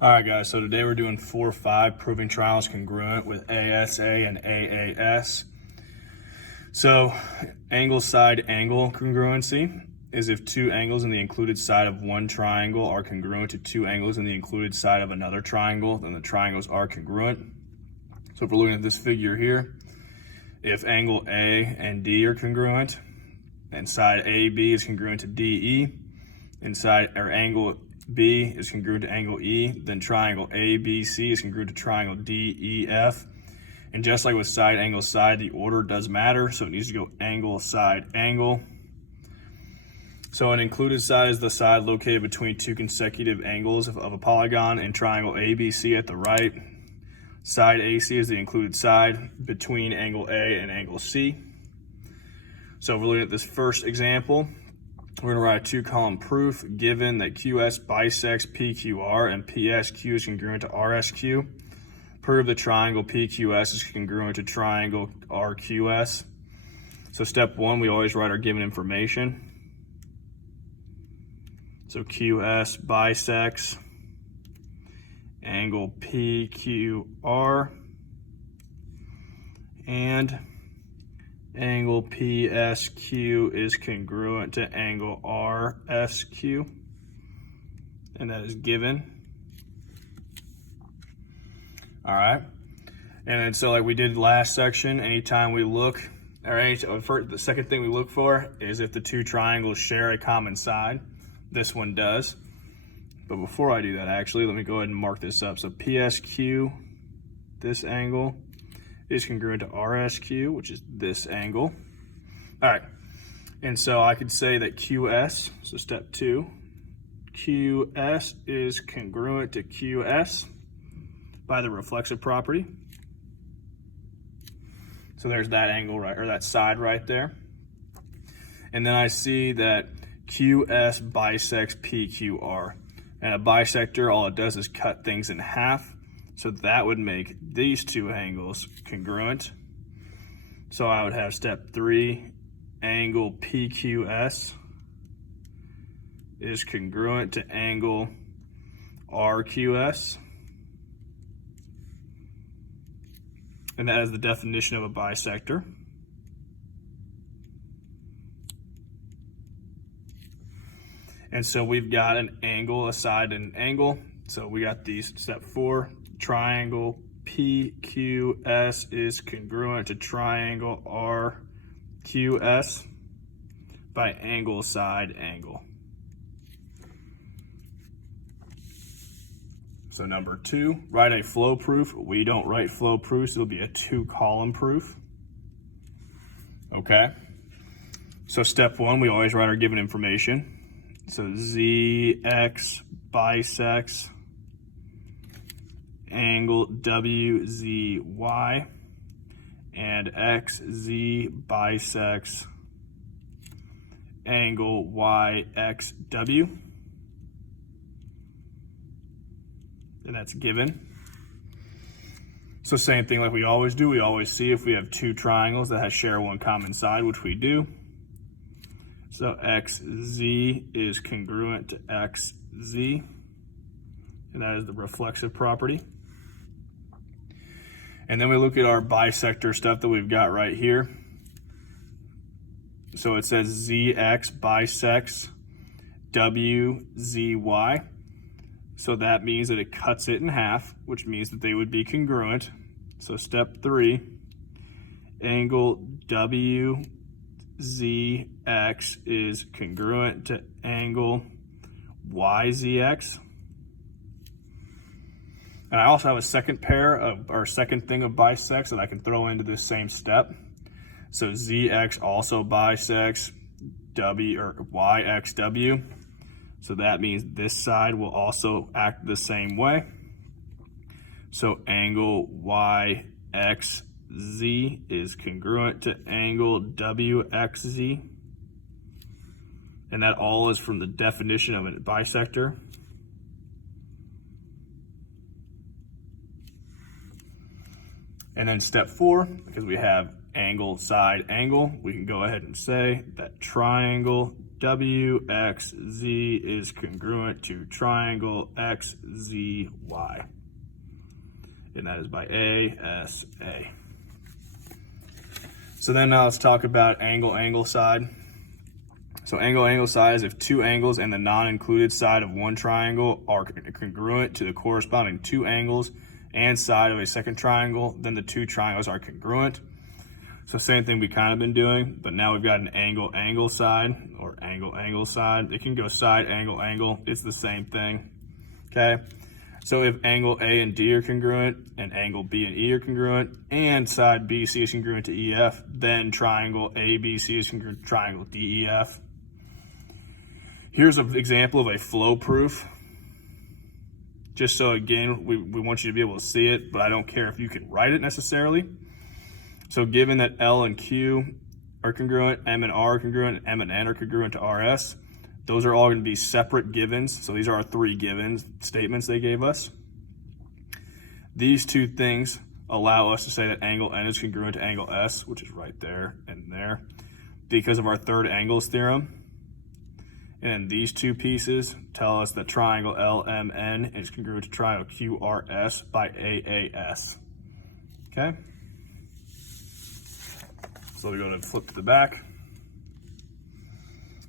All right, guys, so today we're doing 4-5, proving triangles congruent with ASA and AAS. So angle side angle congruency is if two angles in the included side of one triangle are congruent to two angles in the included side of another triangle, then the triangles are congruent. So if we're looking at this figure here, if angle A and D are congruent, and side AB is congruent to DE, and angle B is congruent to angle E, then triangle ABC is congruent to triangle DEF. And just like with side, angle, side, the order does matter, so it needs to go angle, side, angle. So an included side is the side located between two consecutive angles of a polygon, and triangle ABC at the right. Side AC is the included side between angle A and angle C. So if we're looking at this first example, we're going to write a two-column proof given that QS bisects PQR and PSQ is congruent to RSQ. Prove the triangle PQS is congruent to triangle RQS. So step one, we always write our given information. So QS bisects angle PQR and angle PSQ is congruent to angle RSQ, and that is given. All right, and then so like we did last section, anytime we look, the second thing we look for is if the two triangles share a common side. This one does. But before I do that, actually, let me go ahead and mark this up. So PSQ, this angle, is congruent to RSQ, which is this angle. All right, and so I could say that QS, so step two, QS is congruent to QS by the reflexive property. So there's that angle, right, or that side right there. And then I see that QS bisects PQR. And a bisector, all it does is cut things in half. So that would make these two angles congruent. So I would have step three, angle PQS is congruent to angle RQS. And that is the definition of a bisector. And so we've got an angle, a side, and an angle. So we got these. Step four, triangle PQS is congruent to triangle RQS by angle, side, angle. So number two, write a flow proof. We don't write flow proofs. It'll be a two-column proof. Okay. So step one, we always write our given information. So ZX bisects angle WZY, and XZ bisects angle YXW. And that's given. So same thing like we always do. We always see if we have two triangles that share one common side, which we do. So XZ is congruent to XZ, and that is the reflexive property. And then we look at our bisector stuff that we've got right here. So it says ZX bisects WZY. So that means that it cuts it in half, which means that they would be congruent. So step three, angle WZX is congruent to angle YZX. And I also have a second second thing of bisects that I can throw into this same step. So ZX also bisects YXW. So that means this side will also act the same way. So angle YXZ is congruent to angle WXZ. And that all is from the definition of a bisector. And then step four, because we have angle, side, angle, we can go ahead and say that triangle WXZ is congruent to triangle XZY. And that is by ASA. So then now let's talk about angle, angle, side. So angle, angle, side is if two angles and the non-included side of one triangle are congruent to the corresponding two angles and side of a second triangle, then the two triangles are congruent. So same thing we kind of been doing, but now we've got an angle, angle, side, or angle, angle, side. It can go side, angle, angle. It's the same thing, okay? So if angle A and D are congruent, and angle B and E are congruent, and side BC is congruent to EF, then triangle ABC is congruent to triangle DEF. Here's an example of a flow proof. Just so again, we want you to be able to see it, but I don't care if you can write it necessarily. So given that L and Q are congruent, M and R are congruent, M and N are congruent to RS, those are all going to be separate givens. So these are our three given statements they gave us. These two things allow us to say that angle N is congruent to angle S, which is right there and there, because of our third angles theorem. And these two pieces tell us that triangle LMN is congruent to triangle QRS by AAS. Okay? So we go to flip to the back.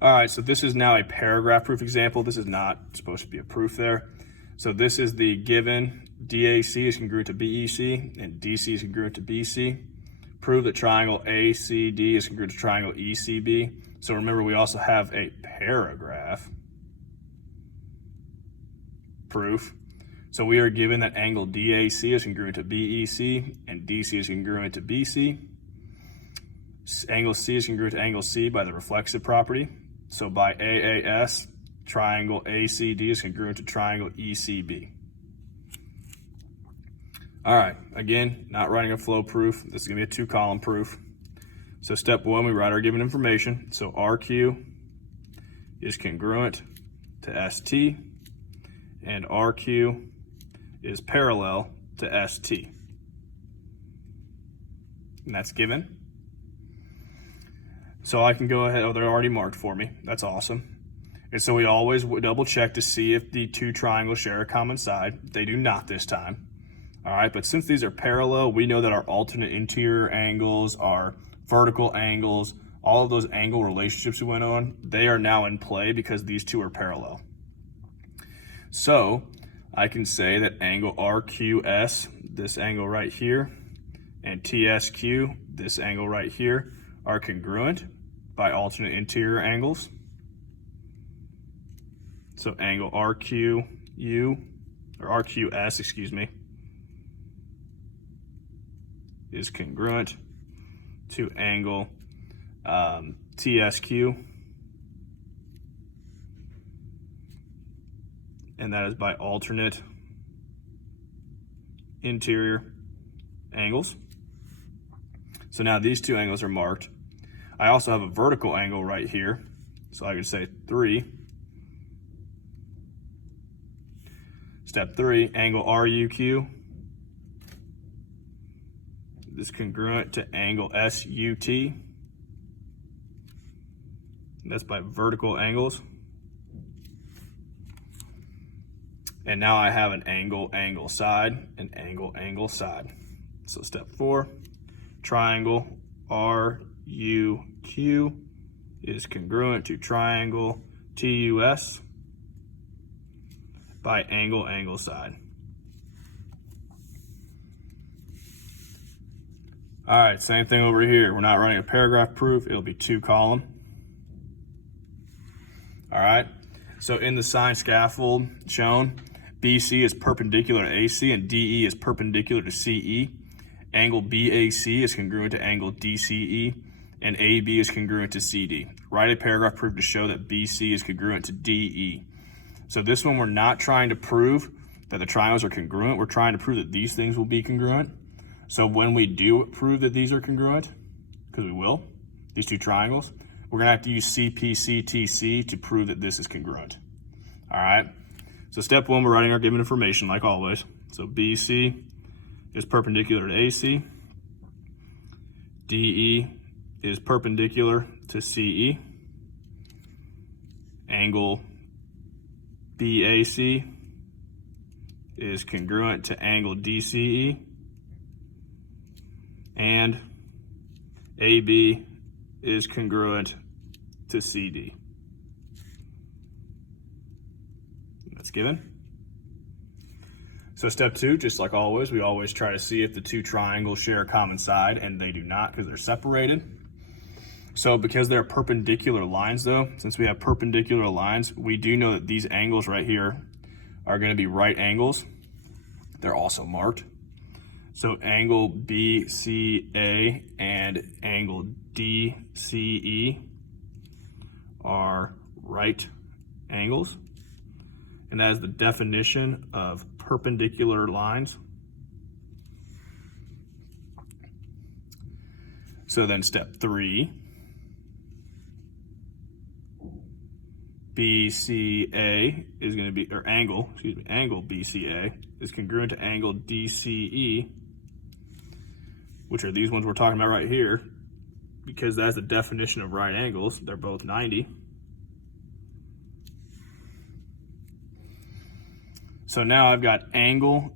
All right, so this is now a paragraph proof example. This is not supposed to be a proof there. So this is the given DAC is congruent to BEC and DC is congruent to BC. Prove that triangle ACD is congruent to triangle ECB. So remember, we also have a paragraph proof. So we are given that angle DAC is congruent to BEC and DC is congruent to BC. Angle C is congruent to angle C by the reflexive property. So by AAS, triangle ACD is congruent to triangle ECB. All right, again, not writing a flow proof. This is gonna be a two-column proof. So step one, we write our given information. So RQ is congruent to ST, and RQ is parallel to ST. And that's given. So I can go ahead, oh, they're already marked for me. That's awesome. And so we always double check to see if the two triangles share a common side. They do not this time. All right, but since these are parallel, we know that our alternate interior angles, our vertical angles, all of those angle relationships we went on, they are now in play because these two are parallel. So I can say that angle RQS, this angle right here, and TSQ, this angle right here, are congruent by alternate interior angles. So angle RQU, or RQS, excuse me, is congruent to angle TSQ, and that is by alternate interior angles. So now these two angles are marked. I also have a vertical angle right here, so I could say 3. Step 3, angle RUQ is congruent to angle SUT. That's by vertical angles. And now I have an angle, angle, side, and angle, angle, side. So step 4, triangle RUQ is congruent to triangle TUS by angle, angle, side. All right, same thing over here. We're not running a paragraph proof. It'll be two-column. All right, so in the sine scaffold shown, BC is perpendicular to AC and DE is perpendicular to CE. Angle BAC is congruent to angle DCE, and AB is congruent to CD. Write a paragraph proof to show that BC is congruent to DE. So this one, we're not trying to prove that the triangles are congruent. We're trying to prove that these things will be congruent. So when we do prove that these are congruent, because we will, these two triangles, we're gonna have to use CPCTC to prove that this is congruent. All right, so step 1, we're writing our given information like always. So BC is perpendicular to AC. DE is perpendicular to CE. Angle BAC is congruent to angle DCE. And AB is congruent to CD. That's given. So step 2, just like always, we always try to see if the two triangles share a common side, and they do not because they're separated. So because they're perpendicular lines though, since we have perpendicular lines, we do know that these angles right here are going to be right angles. They're also marked. So angle BCA and angle DCE are right angles. And that is the definition of perpendicular lines. So then step 3, BCA is going to be, or angle BCA is congruent to angle DCE, which are these ones we're talking about right here, because that's the definition of right angles. They're both 90. So now I've got angle,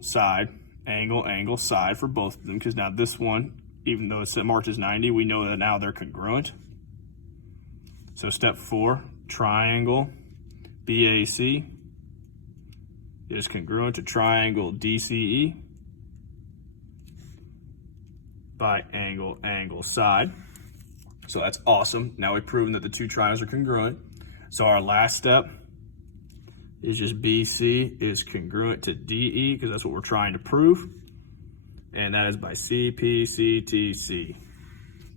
side for both of them, because now this one, even though it's marked as 90, we know that now they're congruent. So step 4, triangle BAC is congruent to triangle DCE by angle, side. So that's awesome. Now we've proven that the two triangles are congruent. So our last step is just BC is congruent to DE, because that's what we're trying to prove. And that is by CPCTC.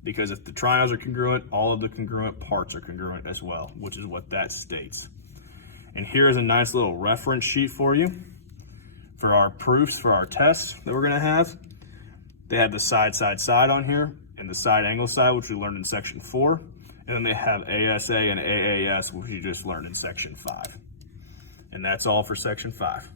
Because if the triangles are congruent, all of the congruent parts are congruent as well, which is what that states. And here is a nice little reference sheet for you for our proofs, for our tests that we're going to have. They have the side on here, and the side angle side, which we learned in section 4. And then they have ASA and AAS, which you just learned in section 5. And that's all for section 5.